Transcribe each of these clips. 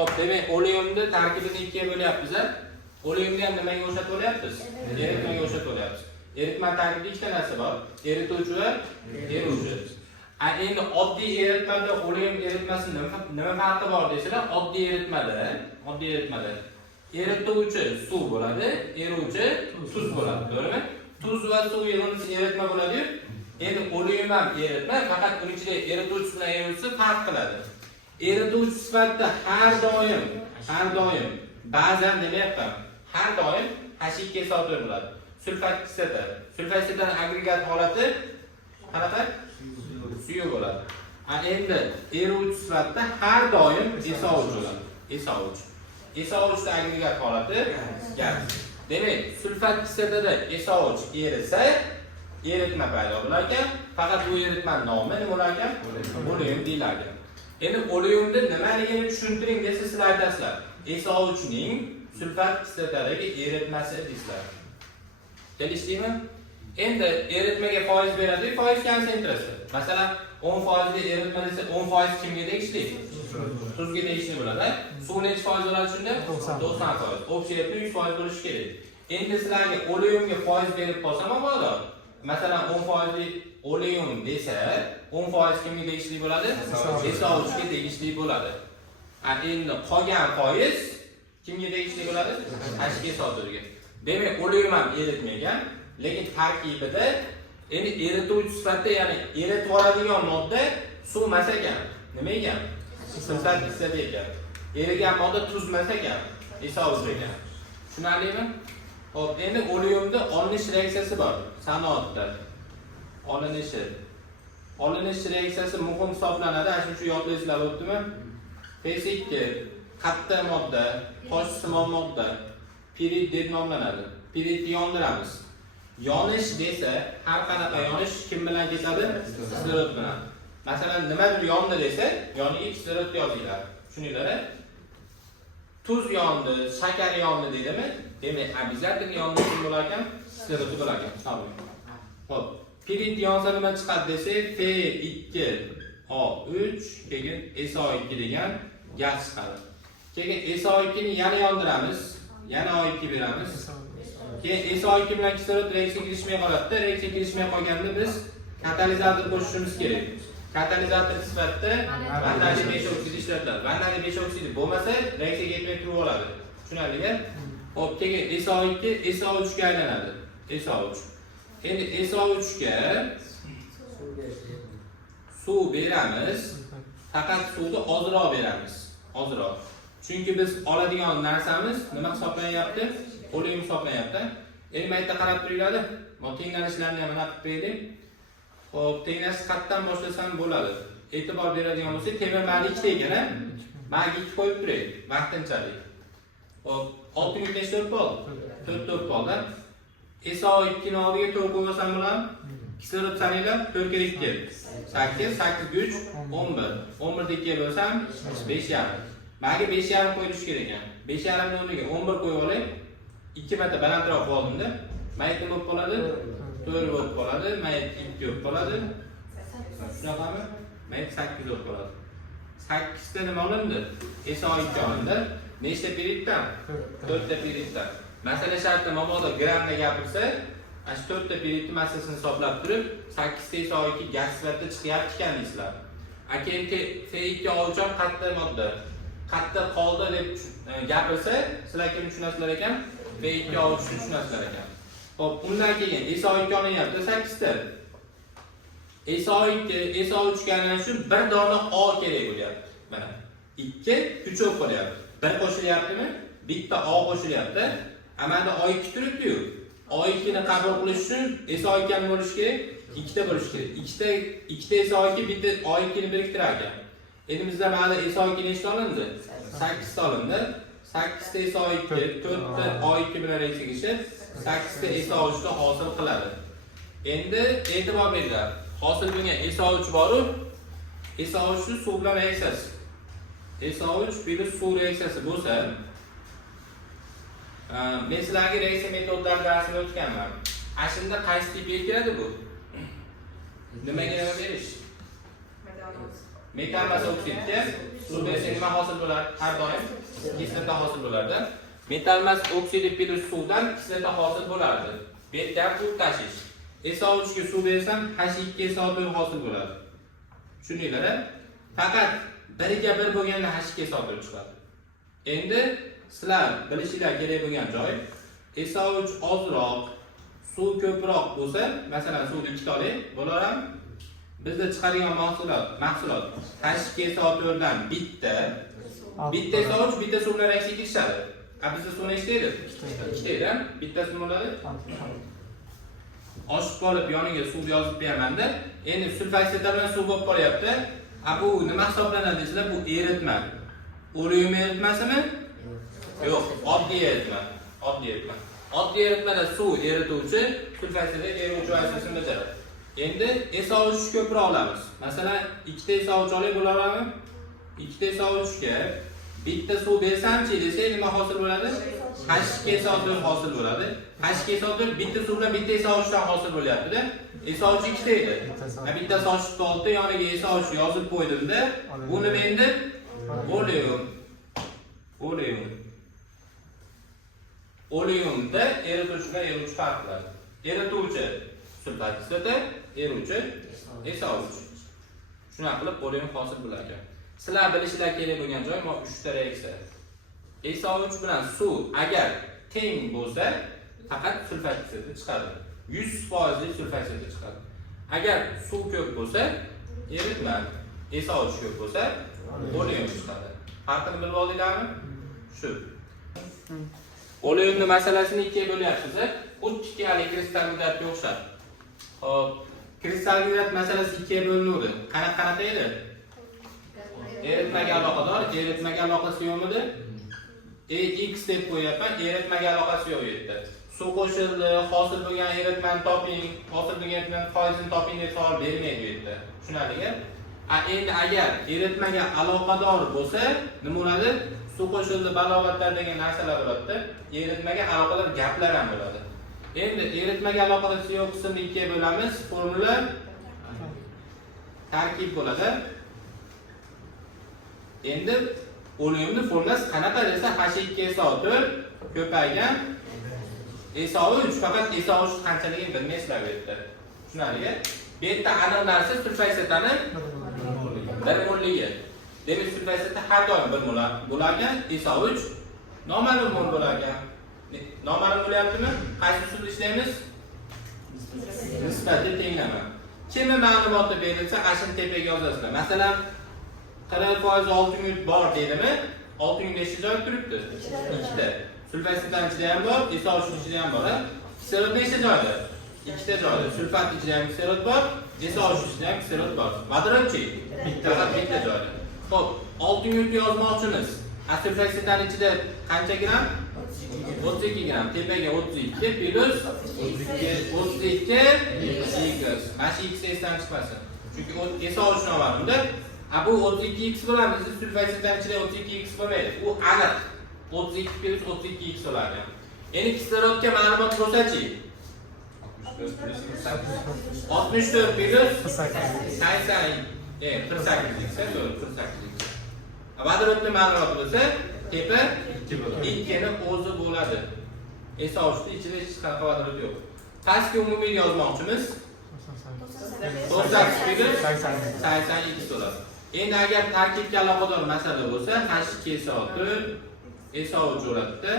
Hop, demek oleumni tarkibini ikkiga bo'lyapmiz. Oleumni ham nimaga o'xshatib olyapmiz? Eritmaga o'xshatib olyapmiz. Eritma tarkibida ikkita narsa bor. Erituvchi va eruvchi. Endi oddiy eritmada oleum eritmasida nima farqi bor desalar, oddiy eritmada erituvchi suv bo'ladi, eruvchi tuz bo'ladi, to'g'rimi? Tuz va suv eritma bo'ladi. Endi oleum ham eritma, faqat uning ichida erituvchi bilan eruvchi farq qiladi. Erituvchi sifatida har doim ba'zan demayapman, har doim H2SO4 bo'ladi. Sulfat kislota. Sulfat kislotaning agregat holati qanaqa? Suyu bo'ladi. Endi eruvchi sifatida har doim SO3 bo'ladi. SO3 da agregat holati gaz. Demak, sulfat kislotada SO3 erisa, eritma paydo bo'lar ekan. Faqat bu eritmaning nomi nima bo'lar ekan? Oleum deyiladi. Endi oleumni nimaligini tushuntiring desa sizlar aytasizlar. SO3 ning sulfat kislotadagi eritmasi deysizlar. Kelishdingmi? Endi eritmaga foiz beradi, foiz konsentratsiya. Masalan, 10% da eritma desa 10% kimga tegishli? Tuzga tegishli bo'ladi. Suv necha foiz bo'ladi shunda? 90%. Общий 100% bo'lishi kerak. Endi sizlarga oleumga foiz berib qolsam mabodo. Masalan, 10% oleum desa, 10% kimga tegishli bo'ladi? SO3 ga tegishli bo'ladi. Endi qolgan foiz kimga tegishli bo'ladi? H2SO4 ga. Demak, oleum ham eritmagan, lekin tarkibida endi erituvchi sifatida, ya'ni eritib yuboradigan modda suv emas ekan. Nima ekan? Sulfat kislota ekan. Erigan modda tuz emas ekan, SO3 ekan. Tushunarlimi? Hop, endi oleumda olinish reaksiyasi bor sanoatda. Olinish reaksiyasi muhim hisoblanadi. Ana shu yodlaysizlar o'tdimi? P2 qattiq modda, toshsimon modda, pirit deb nomlanadi. Piritni yondiramiz. Yonish desa, har qanaqa yonish kim bilan ketadi? Kislorod bilan. Masalan, nimadir yondi desa, yoniga kislorod yoziladi. Tushuninglar-a? Tuz yondi, shakar yondi deydimi? Demak, обязательно yondi kim bo'lar ekan? Kislorod bo'lar ekan. Xo'p, pirit yonsa nima chiqadi desa, P2O3 keyin SO2 degan gaz chiqadi. Keyin SO2 ni yana yondiramiz, yana O2 beramiz. Keyin SO2 bilan kislorod reaksiyaga kirishmay qoladi. Reaksiyaga kirishmay qolganda biz katalizator qo'shishimiz kerak. Katalizator sifatida vanadiy 5 oksid ishlatiladi. Vanadiy 5 oksidi bo'lmasa, reaksiyaga yetmay turib oladi. Tushunarlimi? Hop, keyin SO2 SO3 ga aylanadi. SO3. Endi SO3 ga suv beramiz. Faqat suvni ozroq beramiz. Ozroq. Chunki biz oladigan narsamiz nima hisoblanyapti? Oleum hisoblanyapti. Endi bu yerda qarab turinglar. Bu tenglanishlarni ham aniq qilib berdik. Xo'p, tenglash qatdan boshlasam bo'ladi. E'tibor beradigan bo'lsak, temir mag'ni ikkita ekan-a? Mag'ni 2 qo'yib turay, vaqtinchalik. Xo'p, 6.4 volt. 4 voltda. SO2 ni oldiga 4 qo'ysam bo'ladi. Kislorod sananglar 4 ga 2. 8, 8 3, 11. 11 ga 2 bo'lsam 5,5. Mag'ga 5,5 qo'yish kerak ekan. 5,5 ni o'rniga 11 qo'yib olay. 2 marta balandroq oldimda. Mayt nima bo'lib qoladi? 4 bo'lib qoladi. Mayt 2 bo'lib qoladi. Shunaqami? Mayt 8 bo'lib qoladi. 8 ta nima olindi? SO2 olindi. Nechta piritdan? 4 ta piritdan. Masala sharti mabodo grammda gapirsa, ana 4 ta piritning massasini hisoblab turib, 8 ta SO2 gaz sifatida chiqyapti ekan deysizlar. Keyin F2O3 qattiq modda. Qattiq qoldi deb gapirsa, sizlar kim tushunasizlar ekan? F2O3 tushunasizlar ekan. Xo'p, undan keyin SO2 olinyapti 8 ta. SO3 ga aylanishi bir dona O kerak bo'lyapti. Mana 2 3 bo'lib qolyapti. Bir qo'shilyaptimi? Bitta O qo'shilyapti. Amanda O2 turibdi-yu. O2 ni qabul qilish uchun SO2 ham bo'lishi kerak, 2 ta bo'lishi kerak. 2 ta SO2 bitta O2 ni biriktirar ekan. Endi bizda mana SO2 nechta olindi? 8 ta olindi. 8 ta SO2, 4 ta O2 bilan reaksiyaga kirishib, 8 ta SO3 ni hosil qiladi. Endi e'tibor beringlar. Hosil bo'lgan SO3 bor-ku, SO3 ni suv bilan reaksiyasi. SO3 bilan suv reaksiyasi bo'lsa, men sizlarga reaksiya metodlari darsini o'tganman. Ashunda qaysi tipga kiradi bu? Nimaga nima berish? Metal massa oksidga suv bersa nima hosil bo'ladi? Har doim kislota hosil bo'ladi. Metal massa oksidi plus suvdan kislota hosil bo'ladi. Bu yerda bu tashish. SO3 ga suv bersam H2SO4 hosil bo'ladi. Tushundinglar-a? Faqat biriga bir bo'lganda H2SO4 chiqadi. Endi sizlar bilishinglar kerak bo'lgan joy SO3 ozroq, suv ko'proq bo'lsa, masalan suvni 2 ta oling, bo'laverami? Bizda chiqadigan mahsulot H2SO4 dan bitta SO3, bitta suvni reaksiyaga kirishadi. Bizda suv nechta edi? 2 ta edi. Bittasi nima bo'ladi? Oshib qolib yoniga suv yozib beraman-da. Endi sulfatsida bilan suv bo'lib qolyapti. Bu nima hisoblanadi desizlar? Bu eritma. Oleum eritmasimi? Yo'q, oddiy eritma. Oddiy eritmada suv erituvchi, sulfatsida erituvchi vazifasini bajaradi. Endi SO3 ko'proq olamiz. Masalan, 2 ta SO3 olib bo'laverami? 2 ta SO3 ga bitta suv bersamchi desa, nima hosil bo'ladi? H2SO4 hosil bo'ladi. H2SO4 bitta suv bilan bitta SO3 dan hosil bo'lyapti-da. SO3 2 ta edi. Bittasi oshib qoldi, yoniga SO3 yozib qo'ydimda, bu nima endi? Oleumda erituvchi bilan erituvchi farq qiladi. Erituvchi sulfat kislota, erituvchi SO3. Shuna qilib oleum hosil bo'ladi. Sizlar bilishinglar kerak bo'lgan joy mana 3 ta reaksiya. SO3 bilan suv agar teng bo'lsa, faqat sulfat kislota chiqadi. 100% sulfat kislota chiqadi. Agar suv ko'p bo'lsa, eritma. SO3 ko'p bo'lsa, oleum chiqadi. Farqini bilib oldinglarmi? Shu. Oleumni masalasini ikkiga bo'lyapmiz. Xuddi kristal gidratga o'xshab. Xo'p, kristal gidrat masalasi ikkiga bo'linadi. Qanaqa edi? Eritmaga aloqador, eritmaga aloqasi yo'qmidi? X deb qo'yapman, eritmaga aloqasi yo'q edi. Suv qo'shildi, hosil bo'lgan eritmani toping, hosil bo'lgan eritmani foizini toping deb savol bermaydi bu yerda. Tushunarlimi? Endi agar eritmaga aloqador bo'lsa, nima bo'ladi? Suv qo'shildi, balovatlar degan narsalar bo'ladi. Eritmaga aloqador gaplar ham bo'ladi. Endi eritmaga aloqasi yo'q qismni ikkiga bo'lamiz. Formula tarkib bo'ladi. Endi oleumning formulasi qanaqa desa H2SO4 ko'paygan SO3, faqat SO3 qanchaligini bilmaysizlar bu yerda. Tushunarlimi? Bu yerda aniq narsa sulfatsitani 1 molligi. Demak sulfatsita har doim 1 mol bo'lgan, SO3 noma'lum mol bo'lgan. Noma'lum bo'lyaptimi? Qaysi usulda ishlaymiz? Nisbatiy tenglama. Kimni ma'lumoti berilsa, ashini tepaga yozasizlar. Masalan, 40% oltin bor deydimi? Oltin nechta joy turibdi? 2 ta. Sulfatsitdan ichida ham bor, SO3 ichida ham bor. Kislorod nechta joyda? 2 ta joyda. Sulfat ichida ham kislorod bor, SO3 ichida ham kislorod bor. Vodorodchi bitta joyda. Xo'p, oltin yozmoqchimiz. Sulfatsitdan ichida qancha gram? 32 gram. Tepaga 32 plus 32 x. Mana x esdan chiqmasin. Chunki SO3 noma'lumda. Bu 32x bo'ladi. Biz sulfatsitdan ichida 32x bo'lmaydi. U aniq 32 plus 32x bo'ladi. Endi kislorodga ma'lumot bo'lsa-chi? 64 plus 80. 48x, to'g'ri, 48x. Vodorodning ma'lumoti bo'lsa, tepa 2 ni o'zi bo'ladi. SO3 ichida hech qanaqa vodorod yo'q. Pastga umumiy yozmoqchimiz 80x bo'ladi. Endi agar tarkibga aloqador masala bo'lsa, H2SO4, SO3 bo'ladi.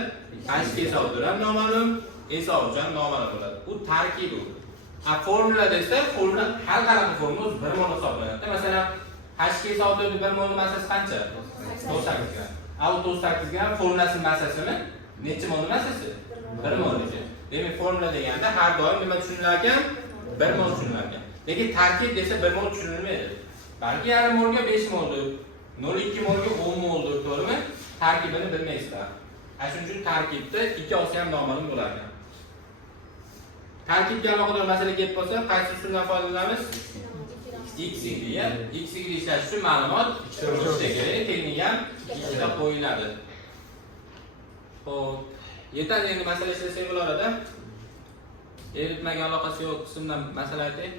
H2SO4 ham noma'lum, SO3 ham noma'lum bo'ladi. Bu tarkib bu. Formula desa, formula har qanaqa formula 1 mol hisoblanadi. Masalan, H2SO4 1 mol massasi qancha? 98 gram. 98 gram formulasining massasimi? Necha mol massasi? 1 mol ekan. Demak, formula deganda har doim nima tushunilar ekan? 1 mol tushunilar ekan. Lekin tarkib desa 1 mol tushunilmaydi. Balki yarim molga 5 moldir, 0.2 molga 10 moldir, to'g'rimi? Tarkibini bilmaysizlar. Shuning uchun tarkibda ikki olsa ham noma'lum bo'ladi. Tarkibga aloqador masala kelib qolsa, qaysi usuldan foydalanamiz? X igli ishlash uchun ma'lumot ikkita kerak, texnika ham ikkita qo'yiladi. Xo'p, yetadi endi masala ishlasak bo'lardi. Eritmaga aloqasi yo'q qismdan masala aytaylik.